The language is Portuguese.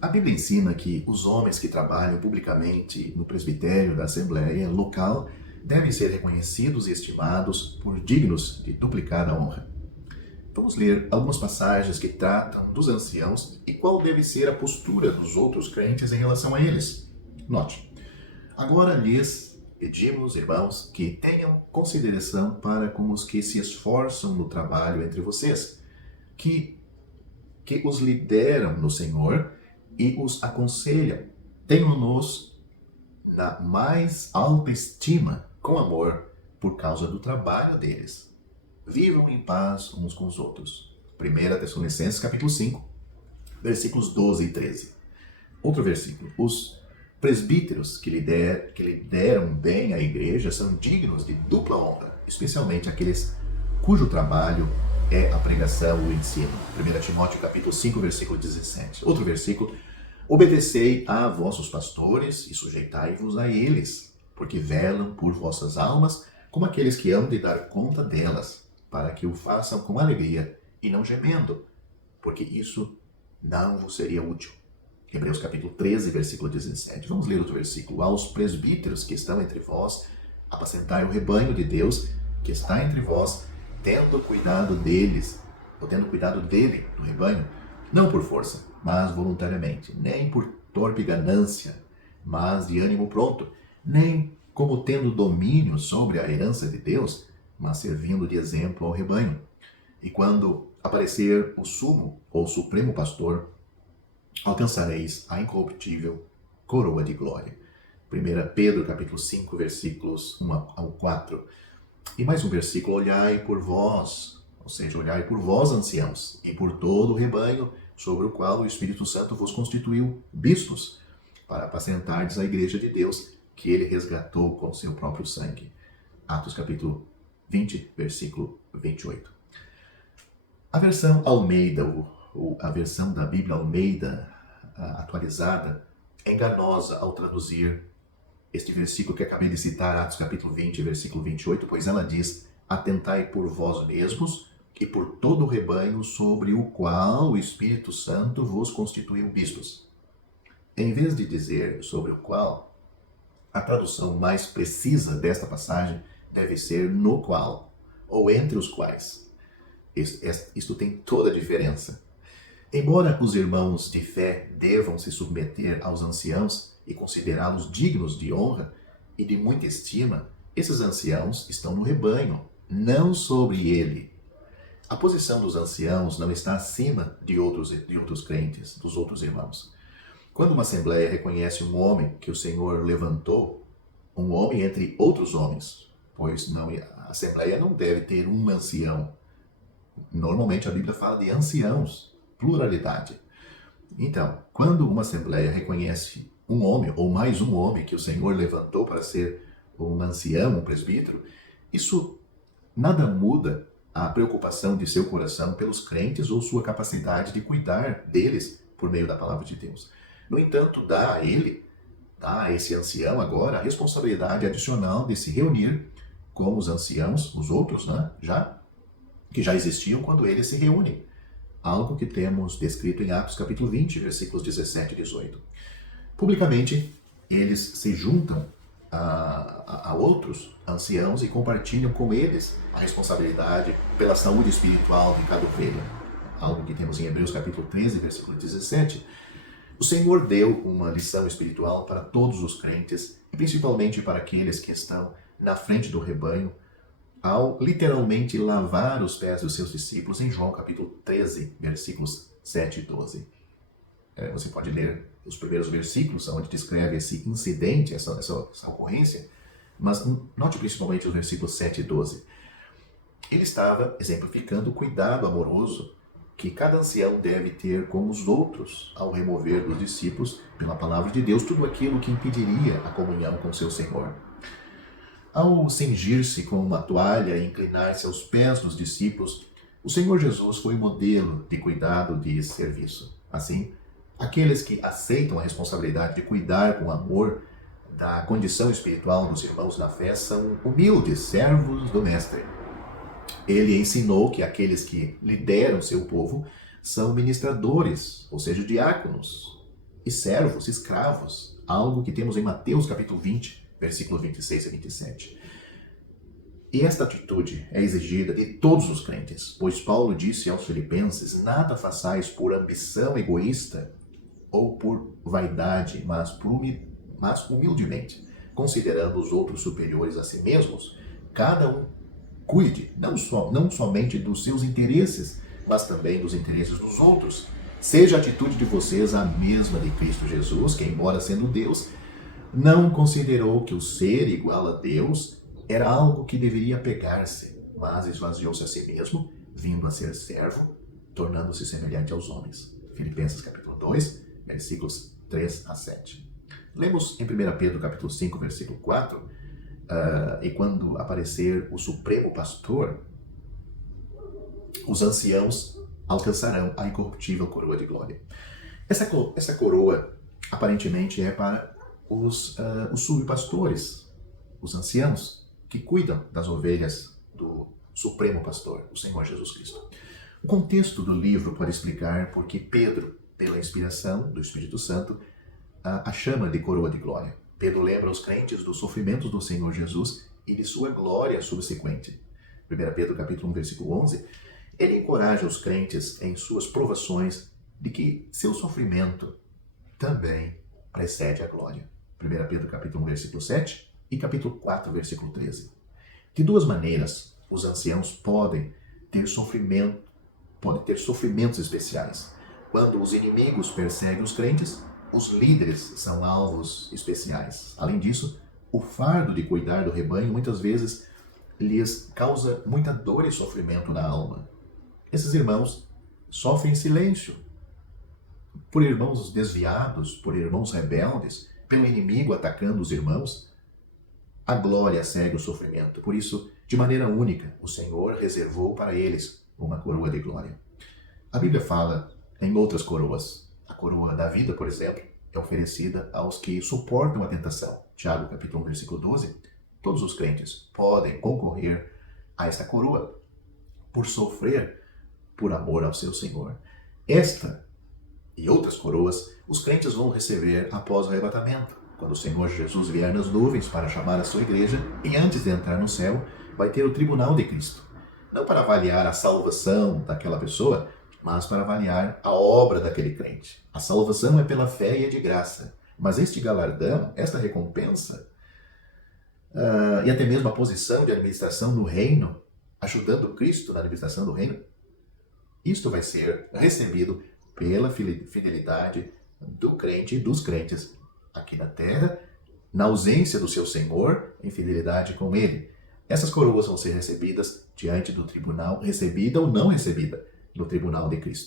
A Bíblia ensina que os homens que trabalham publicamente no presbitério da Assembleia local devem ser reconhecidos e estimados por dignos de duplicada honra. Vamos ler algumas passagens que tratam dos anciãos e qual deve ser a postura dos outros crentes em relação a eles. Note: agora lhes pedimos, irmãos, que tenham consideração para com os que se esforçam no trabalho entre vocês, que os lideram no Senhor e os aconselham. Tenham-nos na mais alta estima, com amor, por causa do trabalho deles. Vivam em paz uns com os outros. 1 Tessalonicenses capítulo 5, versículos 12 e 13. Outro versículo: os presbíteros que lideram bem a igreja são dignos de dupla honra, especialmente aqueles cujo trabalho é a pregação e o ensino. 1 Timóteo capítulo 5, versículo 17. Outro versículo: obedecei a vossos pastores e sujeitai-vos a eles, porque velam por vossas almas como aqueles que hão de dar conta delas, para que o façam com alegria e não gemendo, porque isso não vos seria útil. Hebreus capítulo 13, versículo 17. Vamos ler outro versículo. Aos presbíteros que estão entre vós, apacentai o rebanho de Deus que está entre vós, tendo cuidado deles, ou tendo cuidado dele, do rebanho, não por força, mas voluntariamente, nem por torpe ganância, mas de ânimo pronto, nem como tendo domínio sobre a herança de Deus, mas servindo de exemplo ao rebanho. E quando aparecer o sumo ou supremo pastor, alcançareis a incorruptível coroa de glória. 1 Pedro capítulo 5, versículos 1 ao 4. E mais um versículo: olhai por vós, ou seja, olhai por vós, anciãos, e por todo o rebanho sobre o qual o Espírito Santo vos constituiu bispos, para apacentardes a igreja de Deus, que ele resgatou com seu próprio sangue. Atos capítulo 20, versículo 28. A versão Almeida, a versão da Bíblia Almeida atualizada, é enganosa ao traduzir este versículo que acabei de citar, Atos capítulo 20, versículo 28, pois ela diz: atentai por vós mesmos e por todo o rebanho sobre o qual o Espírito Santo vos constituiu bispos. Em vez de dizer sobre o qual, a tradução mais precisa desta passagem deve ser no qual, ou entre os quais. Isto tem toda a diferença. Embora os irmãos de fé devam se submeter aos anciãos e considerá-los dignos de honra e de muita estima, esses anciãos estão no rebanho, não sobre ele. A posição dos anciãos não está acima de outros crentes, dos outros irmãos. Quando uma assembleia reconhece um homem que o Senhor levantou, um homem entre outros homens, pois a assembleia não deve ter um ancião. Normalmente a Bíblia fala de anciãos, pluralidade. Então, quando uma assembleia reconhece um homem ou mais um homem que o Senhor levantou para ser um ancião, um presbítero, isso nada muda a preocupação de seu coração pelos crentes ou sua capacidade de cuidar deles por meio da palavra de Deus. No entanto, dá a esse ancião agora a responsabilidade adicional de se reunir com os anciãos, os outros, que já existiam quando eles se reúnem. Algo que temos descrito em Atos capítulo 20, versículos 17 e 18. Publicamente, eles se juntam a outros anciãos e compartilham com eles a responsabilidade pela saúde espiritual de cada ovelha. Algo que temos em Hebreus capítulo 13, versículo 17. O Senhor deu uma lição espiritual para todos os crentes, e principalmente para aqueles que estão na frente do rebanho, ao literalmente lavar os pés dos seus discípulos em João capítulo 13, versículos 7 e 12. Você pode ler os primeiros versículos onde descreve esse incidente, essa ocorrência, mas note principalmente os versículos 7 e 12. Ele estava exemplificando o cuidado amoroso que cada ancião deve ter com os outros ao remover dos discípulos, pela palavra de Deus, tudo aquilo que impediria a comunhão com seu Senhor. Ao cingir-se com uma toalha e inclinar-se aos pés dos discípulos, o Senhor Jesus foi modelo de cuidado e serviço. Assim, aqueles que aceitam a responsabilidade de cuidar com amor da condição espiritual dos irmãos na fé são humildes, servos do Mestre. Ele ensinou que aqueles que lideram seu povo são ministradores, ou seja, diáconos, e servos, escravos, algo que temos em Mateus capítulo 20, versículos 26 a 27. E esta atitude é exigida de todos os crentes, pois Paulo disse aos filipenses: nada façais por ambição egoísta ou por vaidade, mas humildemente, considerando os outros superiores a si mesmos. Cada um cuide não somente dos seus interesses, mas também dos interesses dos outros. Seja a atitude de vocês a mesma de Cristo Jesus, que, embora sendo Deus, não considerou que o ser igual a Deus era algo que deveria pegar-se, mas esvaziou-se a si mesmo, vindo a ser servo, tornando-se semelhante aos homens. Filipenses capítulo 2, versículos 3 a 7. Lemos em 1 Pedro capítulo 5, versículo 4, e quando aparecer o Supremo Pastor, os anciãos alcançarão a incorruptível coroa de glória. Essa coroa, aparentemente, é para os subpastores, os anciãos, que cuidam das ovelhas do Supremo Pastor, o Senhor Jesus Cristo. O contexto do livro pode explicar por que Pedro, pela inspiração do Espírito Santo, a chama de coroa de glória. Pedro lembra os crentes dos sofrimentos do Senhor Jesus e de sua glória subsequente. 1 Pedro capítulo 1, versículo 11, ele encoraja os crentes em suas provações de que seu sofrimento também precede a glória. 1 Pedro capítulo 1, versículo 7 e capítulo 4, versículo 13. De duas maneiras, os anciãos podem ter sofrimentos especiais. Quando os inimigos perseguem os crentes, os líderes são alvos especiais. Além disso, o fardo de cuidar do rebanho muitas vezes lhes causa muita dor e sofrimento na alma. Esses irmãos sofrem em silêncio, por irmãos desviados, por irmãos rebeldes, pelo inimigo atacando os irmãos. A glória segue o sofrimento. Por isso, de maneira única, o Senhor reservou para eles uma coroa de glória. A Bíblia fala em outras coroas. A coroa da vida, por exemplo, é oferecida aos que suportam a tentação. Tiago, capítulo 1, versículo 12. Todos os crentes podem concorrer a esta coroa por sofrer por amor ao seu Senhor. Esta e outras coroas os crentes vão receber após o arrebatamento, quando o Senhor Jesus vier nas nuvens para chamar a sua igreja, e antes de entrar no céu, vai ter o tribunal de Cristo. Não para avaliar a salvação daquela pessoa, mas para avaliar a obra daquele crente. A salvação é pela fé e é de graça. Mas este galardão, esta recompensa, e até mesmo a posição de administração no reino, ajudando Cristo na administração do reino, isto vai ser recebido pela fidelidade do crente e dos crentes aqui na terra, na ausência do seu Senhor, em fidelidade com Ele. Essas coroas vão ser recebidas diante do tribunal, recebida ou não recebida, no tribunal de Cristo.